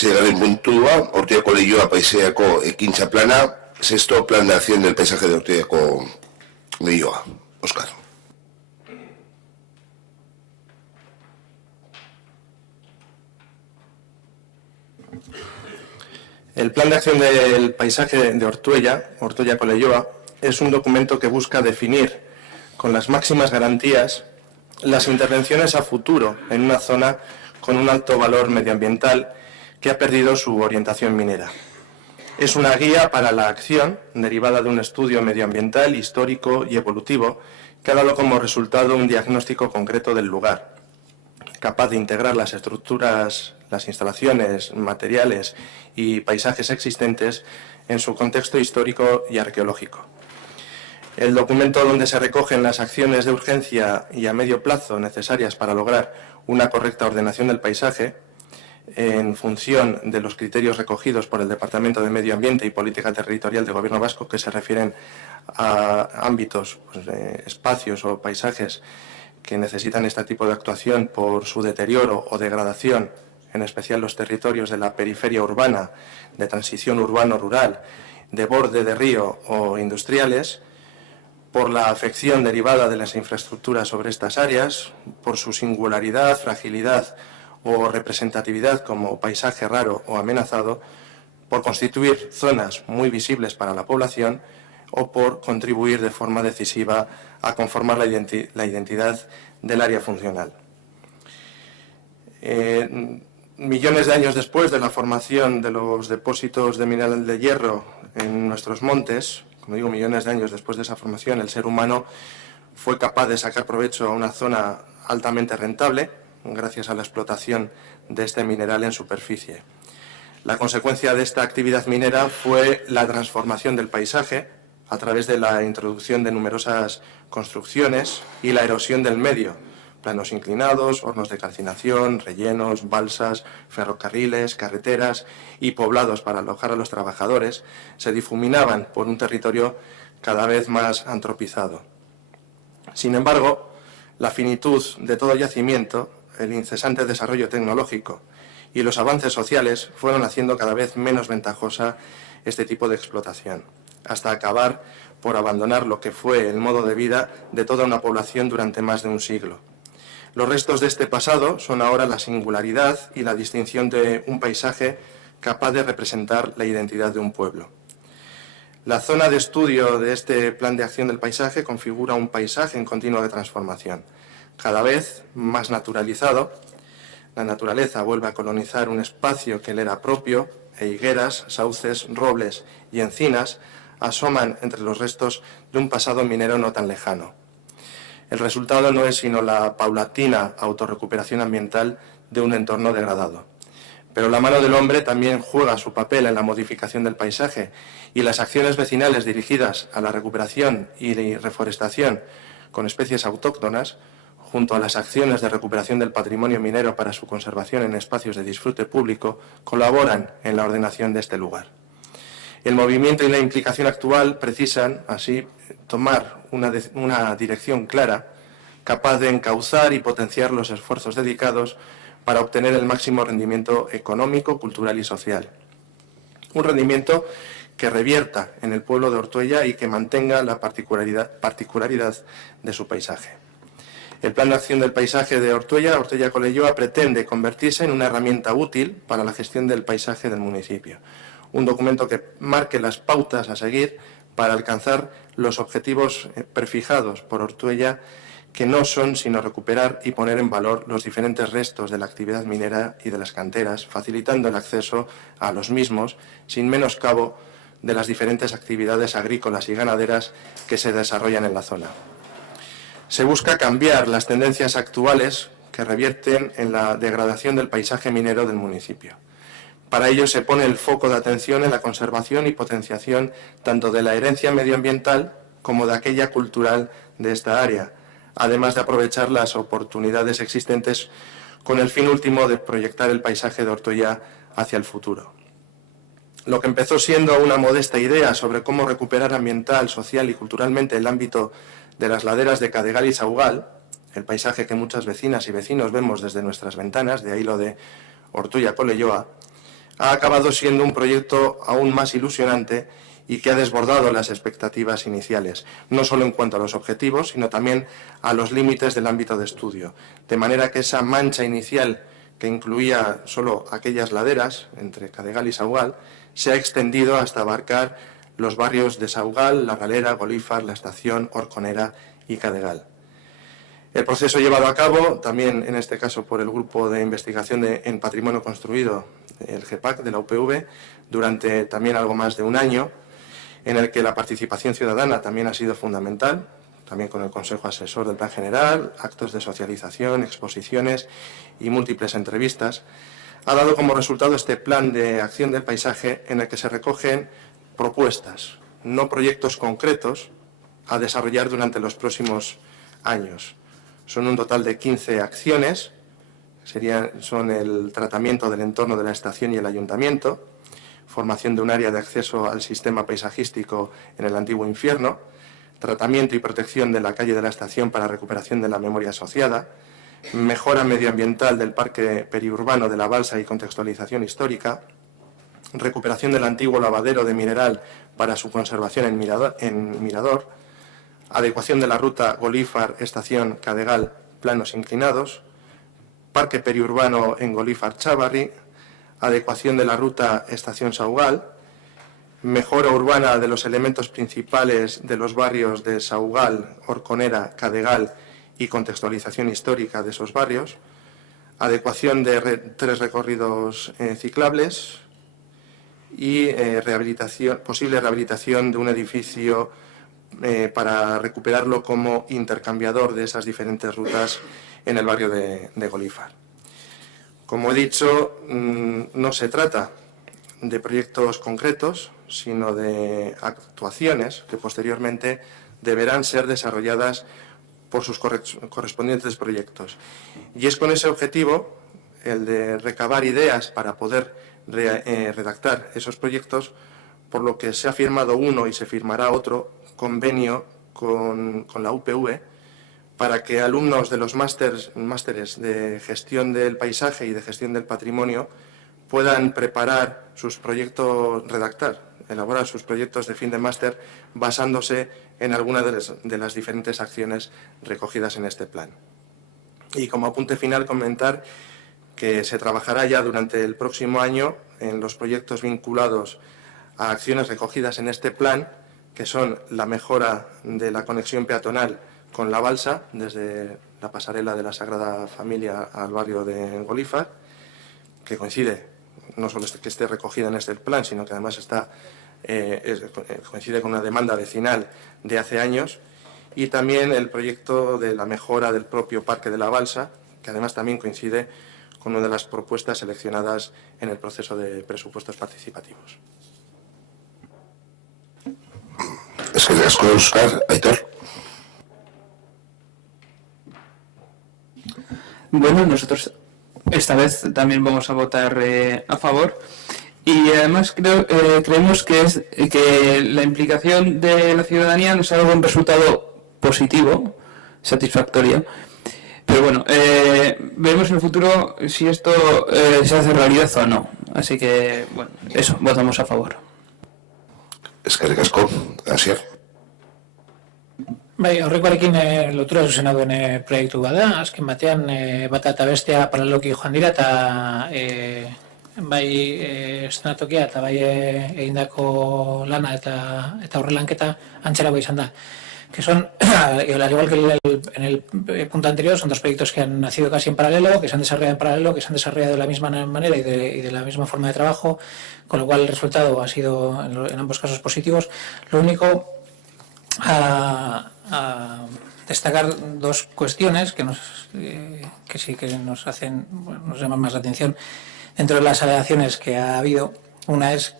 Seigarren puntua, Ortuellako Leioa paisajeako ekintza plana, sexto plan de acción del paisaje de Ortuellako Leioa. Óscar. El Plan de Acción del Paisaje de Ortuellako Leioa, es un documento que busca definir con las máximas garantías las intervenciones a futuro en una zona con un alto valor medioambiental que ha perdido su orientación minera. Es una guía para la acción derivada de un estudio medioambiental, histórico y evolutivo que ha dado como resultado un diagnóstico concreto del lugar, capaz de integrar las estructuras, las instalaciones, materiales y paisajes existentes en su contexto histórico y arqueológico. El documento donde se recogen las acciones de urgencia y a medio plazo necesarias para lograr una correcta ordenación del paisaje, en función de los criterios recogidos por el Departamento de Medio Ambiente y Política Territorial del Gobierno Vasco, que se refieren a ámbitos, espacios o paisajes que necesitan este tipo de actuación por su deterioro o degradación, en especial los territorios de la periferia urbana, de transición urbano-rural, de borde de río o industriales, por la afección derivada de las infraestructuras sobre estas áreas, por su singularidad, fragilidad o representatividad como paisaje raro o amenazado, por constituir zonas muy visibles para la población o por contribuir de forma decisiva a conformar la identidad del área funcional. Millones de años después de la formación de los depósitos de mineral de hierro en nuestros montes, como digo, millones de años después de esa formación, el ser humano fue capaz de sacar provecho a una zona altamente rentable gracias a la explotación de este mineral en superficie. La consecuencia de esta actividad minera fue la transformación del paisaje a través de la introducción de numerosas construcciones y la erosión del medio, planos inclinados, hornos de calcinación, rellenos, balsas, ferrocarriles, carreteras y poblados para alojar a los trabajadores, se difuminaban por un territorio cada vez más antropizado. Sin embargo, la finitud de todo yacimiento, el incesante desarrollo tecnológico y los avances sociales fueron haciendo cada vez menos ventajosa este tipo de explotación, hasta acabar por abandonar lo que fue el modo de vida de toda una población durante más de un siglo. Los restos de este pasado son ahora la singularidad y la distinción de un paisaje capaz de representar la identidad de un pueblo. La zona de estudio de este plan de acción del paisaje configura un paisaje en continua transformación, cada vez más naturalizado. La naturaleza vuelve a colonizar un espacio que le era propio e higueras, sauces, robles y encinas asoman entre los restos de un pasado minero no tan lejano. El resultado no es sino la paulatina autorrecuperación ambiental de un entorno degradado. Pero la mano del hombre también juega su papel en la modificación del paisaje y las acciones vecinales dirigidas a la recuperación y reforestación con especies autóctonas, junto a las acciones de recuperación del patrimonio minero para su conservación en espacios de disfrute público, colaboran en la ordenación de este lugar. El movimiento y la implicación actual precisan, así, tomar una dirección clara, capaz de encauzar y potenciar los esfuerzos dedicados para obtener el máximo rendimiento económico, cultural y social. Un rendimiento que revierta en el pueblo de Ortuella y que mantenga la particularidad de su paisaje. El Plan de Acción del Paisaje de Ortuellako Leioa, pretende convertirse en una herramienta útil para la gestión del paisaje del municipio. Un documento que marque las pautas a seguir para alcanzar los objetivos prefijados por Ortuella, que no son sino recuperar y poner en valor los diferentes restos de la actividad minera y de las canteras, facilitando el acceso a los mismos, sin menoscabo de las diferentes actividades agrícolas y ganaderas que se desarrollan en la zona. Se busca cambiar las tendencias actuales que revierten en la degradación del paisaje minero del municipio. Para ello se pone el foco de atención en la conservación y potenciación tanto de la herencia medioambiental como de aquella cultural de esta área, además de aprovechar las oportunidades existentes con el fin último de proyectar el paisaje de Ortuella hacia el futuro. Lo que empezó siendo una modesta idea sobre cómo recuperar ambiental, social y culturalmente el ámbito de las laderas de Cadegal y Saugal, el paisaje que muchas vecinas y vecinos vemos desde nuestras ventanas, de ahí lo de Ortuellako Leioa, ha acabado siendo un proyecto aún más ilusionante y que ha desbordado las expectativas iniciales, no solo en cuanto a los objetivos, sino también a los límites del ámbito de estudio. De manera que esa mancha inicial, que incluía solo aquellas laderas entre Cadegal y Saugal, se ha extendido hasta abarcar los barrios de Saugal, La Galera, Golífar, La Estación, Horconera y Cadegal. El proceso llevado a cabo, también en este caso por el Grupo de Investigación en Patrimonio Construido, el GEPAC de la UPV, durante también algo más de un año, en el que la participación ciudadana también ha sido fundamental, también con el Consejo Asesor del Plan General, actos de socialización, exposiciones y múltiples entrevistas, ha dado como resultado este plan de acción del paisaje en el que se recogen propuestas, no proyectos concretos, a desarrollar durante los próximos años. Son un total de 15 acciones, son el tratamiento del entorno de la estación y el ayuntamiento, formación de un área de acceso al sistema paisajístico en el antiguo infierno, tratamiento y protección de la calle de la estación para recuperación de la memoria asociada, mejora medioambiental del parque periurbano de la balsa y contextualización histórica, recuperación del antiguo lavadero de mineral para su conservación en Mirador, adecuación de la ruta Golífar, estación Cadegal, planos inclinados, parque periurbano en Golífar Chávarri, adecuación de la ruta Estación Saugal, mejora urbana de los elementos principales de los barrios de Saugal, Horconera, Cadegal y contextualización histórica de esos barrios, adecuación de 3 recorridos ciclables y posible rehabilitación de un edificio para recuperarlo como intercambiador de esas diferentes rutas en el barrio de Golífar. Como he dicho, no se trata de proyectos concretos, sino de actuaciones que posteriormente deberán ser desarrolladas por sus correspondientes proyectos. Y es con ese objetivo, el de recabar ideas para poder redactar esos proyectos, por lo que se ha firmado uno y se firmará otro convenio con la UPV para que alumnos de los másteres de gestión del paisaje y de gestión del patrimonio puedan preparar sus proyectos, elaborar sus proyectos de fin de máster basándose en alguna de las diferentes acciones recogidas en este plan. Y como apunte final, comentar que se trabajará ya durante el próximo año en los proyectos vinculados a acciones recogidas en este plan, que son la mejora de la conexión peatonal con la balsa, desde la pasarela de la Sagrada Familia al barrio de Golífar, que coincide, no solo que esté recogida en este plan, sino que además coincide con una demanda vecinal de hace años, y también el proyecto de la mejora del propio Parque de la Balsa, que además también coincide con una de las propuestas seleccionadas en el proceso de presupuestos participativos. Es que Óscar, Aitor. Bueno, nosotros esta vez también vamos a votar a favor y además creemos que la implicación de la ciudadanía nos ha dado un resultado positivo, satisfactorio. Pero bueno, veremos en el futuro si esto se hace realidad o no. Así que, bueno, eso, votamos a favor. Eskerrik asko, Asier. Bai, horrekoarekin lotura zuzena duen proiektu bada, azken batean bata eta bestea paraleloki joan dira eta bai eszenatokia eta bai egindako lana eta horrelanketa antzerako izan da. Que son, al igual que en el punto anterior, son dos proyectos que han nacido casi en paralelo, que se han desarrollado en paralelo, que se han desarrollado de la misma manera y de la misma forma de trabajo, con lo cual el resultado ha sido en ambos casos positivos. Lo único a destacar dos cuestiones que sí que nos hacen, bueno, nos llaman más la atención dentro de las alegaciones que ha habido. Una es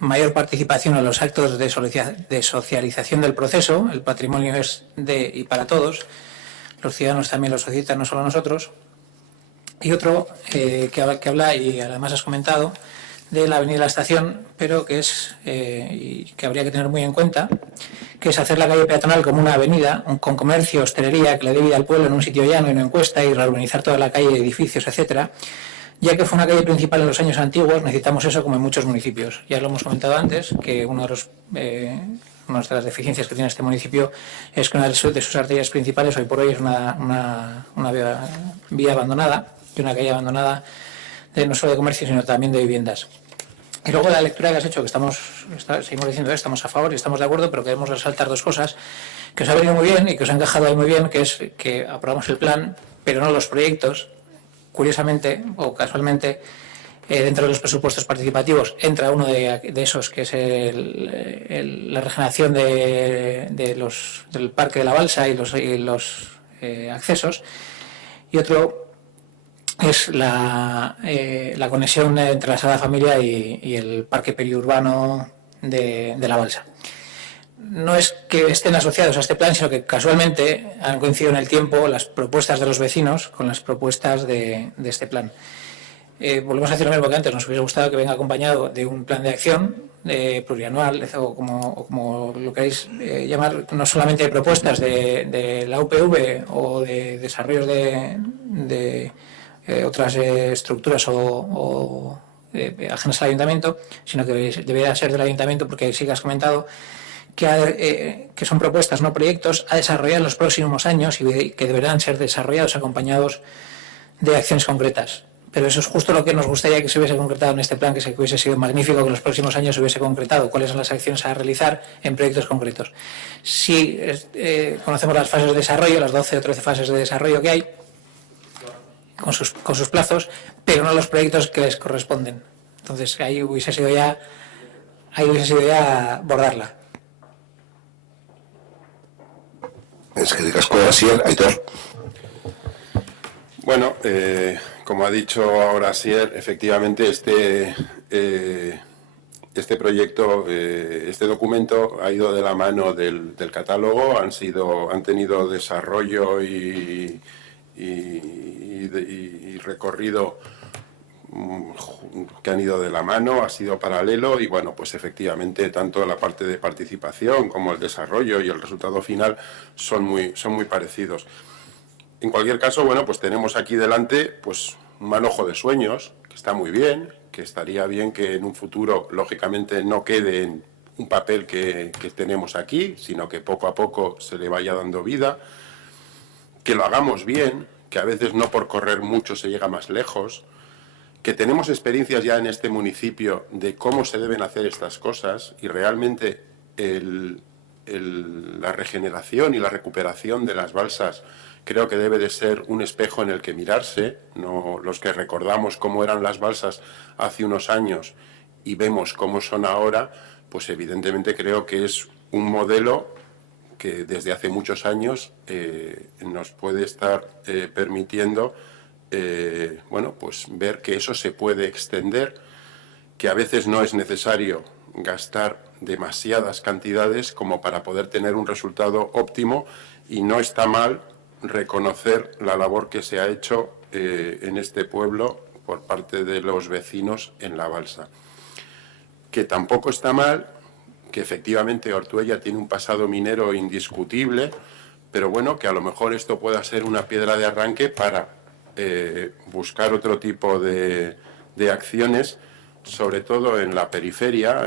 mayor participación en los actos de socialización del proceso. El patrimonio es de y para todos, los ciudadanos también lo solicitan, no solo nosotros. Y otro que habla, y además has comentado, de la avenida de la Estación, pero que es, y que habría que tener muy en cuenta, que es hacer la calle peatonal como una avenida, con comercio, hostelería, que le dé vida al pueblo en un sitio llano y no en cuesta, y reurbanizar toda la calle, edificios, etcétera. Ya que fue una calle principal en los años antiguos, necesitamos eso como en muchos municipios. Ya lo hemos comentado antes, que una de las deficiencias que tiene este municipio es que una de sus arterias principales hoy por hoy es una vía abandonada, y una calle abandonada no solo de comercio, sino también de viviendas. Y luego la lectura que has hecho, que seguimos diciendo estamos a favor y estamos de acuerdo, pero queremos resaltar dos cosas que os ha venido muy bien y que os ha encajado ahí muy bien, que es que aprobamos el plan, pero no los proyectos. Curiosamente o casualmente, dentro de los presupuestos participativos entra uno de esos, que es la regeneración del Parque de la Balsa y los accesos, y otro es la conexión entre la Sagrada Familia y el Parque Periurbano de la Balsa. No es que estén asociados a este plan, sino que casualmente han coincidido en el tiempo las propuestas de los vecinos con las propuestas de este plan. Volvemos a decir lo mismo que antes, nos hubiera gustado que venga acompañado de un plan de acción plurianual, o como lo queréis llamar, no solamente de propuestas de la UPV o de desarrollos de otras estructuras o ajenas al ayuntamiento, sino que debería ser del ayuntamiento, porque sí que has comentado que son propuestas, no proyectos, a desarrollar en los próximos años y que deberán ser desarrollados acompañados de acciones concretas. Pero eso es justo lo que nos gustaría que se hubiese concretado en este plan, que hubiese sido magnífico que en los próximos años se hubiese concretado cuáles son las acciones a realizar en proyectos concretos. Sí, conocemos las fases de desarrollo, las 12 o 13 fases de desarrollo que hay, con sus plazos, pero no los proyectos que les corresponden. Entonces ahí hubiese sido ya abordarla. Es que de casco así, Aitor. Bueno, como ha dicho ahora Asier, efectivamente este proyecto, este documento ha ido de la mano del catálogo, han tenido desarrollo y recorrido que han ido de la mano, ha sido paralelo y bueno, pues efectivamente tanto la parte de participación como el desarrollo y el resultado final son muy parecidos. En cualquier caso, bueno, pues tenemos aquí delante pues un manojo de sueños, que está muy bien, que estaría bien que en un futuro, lógicamente, no quede en un papel que tenemos aquí, sino que poco a poco se le vaya dando vida, que lo hagamos bien, que a veces no por correr mucho se llega más lejos, que tenemos experiencias ya en este municipio de cómo se deben hacer estas cosas y realmente la regeneración y la recuperación de las balsas creo que debe de ser un espejo en el que mirarse, no los que recordamos cómo eran las balsas hace unos años y vemos cómo son ahora, pues evidentemente creo que es un modelo que desde hace muchos años nos puede estar permitiendo bueno, pues ver que eso se puede extender, que a veces no es necesario gastar demasiadas cantidades como para poder tener un resultado óptimo y no está mal reconocer la labor que se ha hecho en este pueblo por parte de los vecinos en la balsa. Que tampoco está mal, que efectivamente Ortuella tiene un pasado minero indiscutible, pero bueno, que a lo mejor esto pueda ser una piedra de arranque para buscar otro tipo de acciones, sobre todo en la periferia,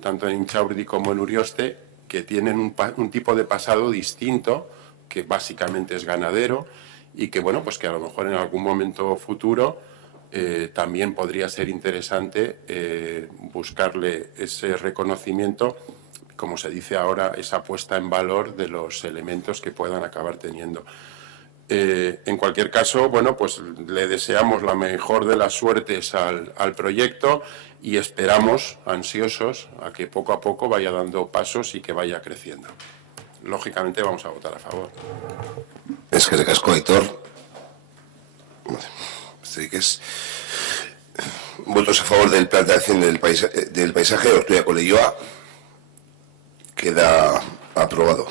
tanto en Inchaurdi como en Urioste, que tienen un tipo de pasado distinto, que básicamente es ganadero, y que bueno, pues que a lo mejor en algún momento futuro también podría ser interesante buscarle ese reconocimiento, como se dice ahora, esa puesta en valor de los elementos que puedan acabar teniendo. En cualquier caso, bueno, pues le deseamos la mejor de las suertes al proyecto y esperamos, ansiosos, a que poco a poco vaya dando pasos y que vaya creciendo. Lógicamente vamos a votar a favor. Es que de casco, Aitor. Votos a favor del plan de acción del paisaje de Ortuella con Leioa. Queda aprobado.